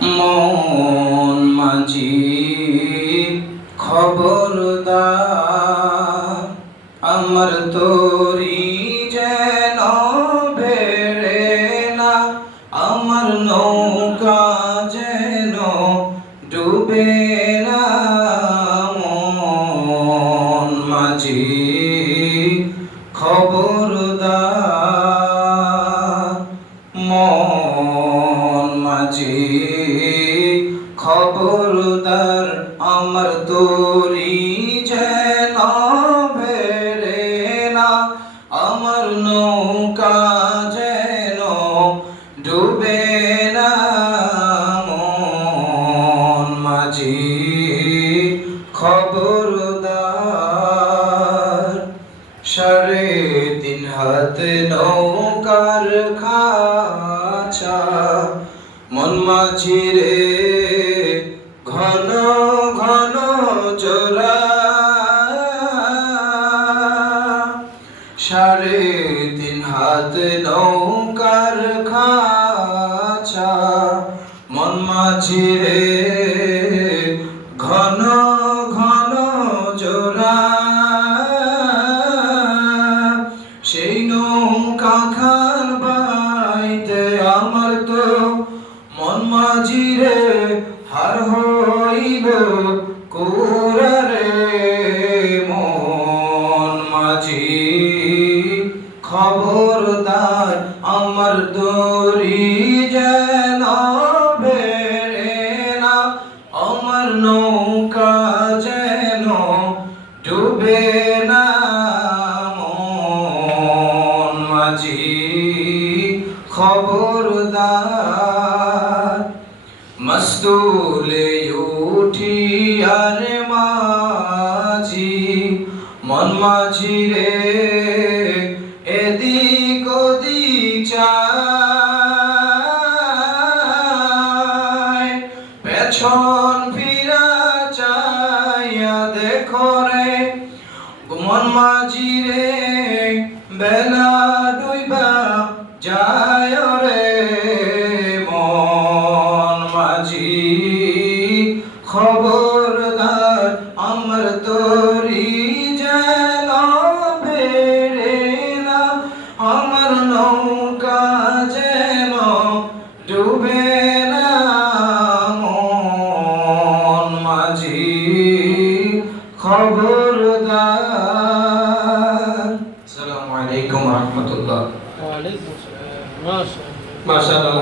মন মাঝি খবরদার, আমার তরি যেন ভেড়ে না, আমার নৌকা যেন ডুবে না। মন মাঝি খবরদার, মন মাঝি খবরদার, আমার তরি যেন ভেড়ে না, আমার নৌকা যেন ডুবে না। মন মাঝি খবরদার, 3.5 হাত নৌকার খাঁচা, মন মাঝি রে ঘন ঘন জোড়া। 3.5 হাত নৌকার খাঁচা, মন মাঝি রে ঘন ঘন জোড়া। সেই নৌকা খান বাইতে আমার তো মন মাঝি রে হার হইল কুরা রে। মন মাঝি খবরদার, আমার দড়ি যেন ভেড়ে না, আমার নৌকা যেন ডুবে না। মন মাঝি খবরদার, মস্তুলে উঠি আরে মাঝি, মন মাঝি রে এদিক ওদিক চায়, পেছন